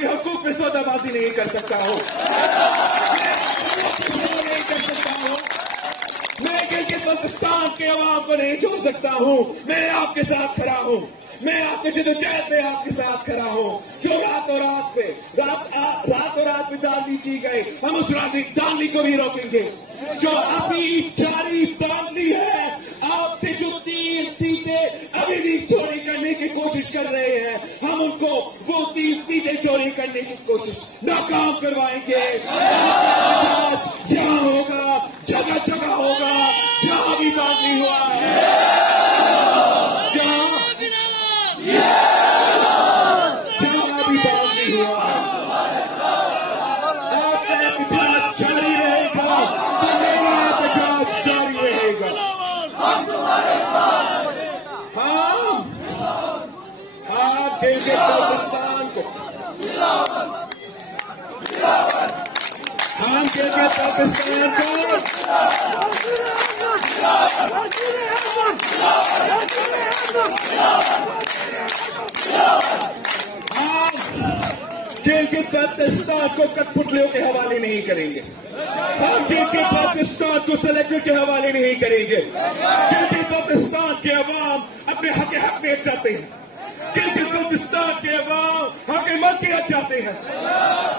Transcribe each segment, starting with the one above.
आपके हुकूक में सौदाबाजी नहीं कर सकता हूं, नहीं कर सकता हूं। मैं गिलगित बल्तिस्तान के अवाम को नहीं छोड़ सकता हूं। मैं आपके साथ खड़ा हूं, मैं आपके जद्दोजहद में आपके साथ खड़ा हूं। जो रातों रात पे दांधली की गई, हम उस दांधली को भी रोकेंगे। जो अभी जारी दांधली है, आपसे जो 3 सीटें अभी भी चोरी करने की कोशिश कर रहे हैं, हम उनको वो 3 सीटें चोरी करने की कोशिश नाकाम करवाएंगे। यहाँ होगा, जगह जगह होगा, जहां भी दांधली हुआ है, जहां भी दांधली हुआ है, आपका एहतजाज जारी रहेगा, तो मेरा एहतजाज जारी रहेगा। हाँ, गिलगित बल्तिस्तान को, हम गिलगित बल्तिस्तान को, गिलगित बल्तिस्तान को कठपुतलियों के हवाले नहीं करेंगे। हम गिलगित बल्तिस्तान को सेलेक्टर के हवाले नहीं करेंगे। गिलगित बल्तिस्तान के अवाम अपने हक में चाहते हैं। गिलगित बल्तिस्तान के अवाम हक मलकियत चाहते हैं।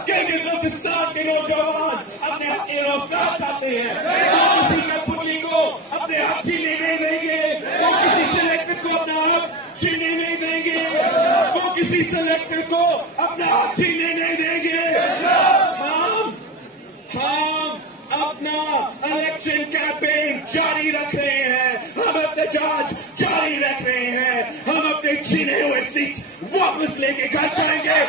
गिलगित बल्तिस्तान के नौजवान अपने हक रोजगार चाहते हैं। वो किसी कठपुतली को अपने हक छीनने नहीं देंगे, वो किसी सेलेक्टर को अपना हक छीनने नहीं देंगे, वो किसी सेलेक्टर को अपना हक छीनने नहीं देंगे। हम अपना इलेक्शन कैंपेन जारी रख रहे हैं, हम एहतजाज जारी रख रहे हैं, हम अपने छीने हुए सीट वापस लेके घर जाएंगे।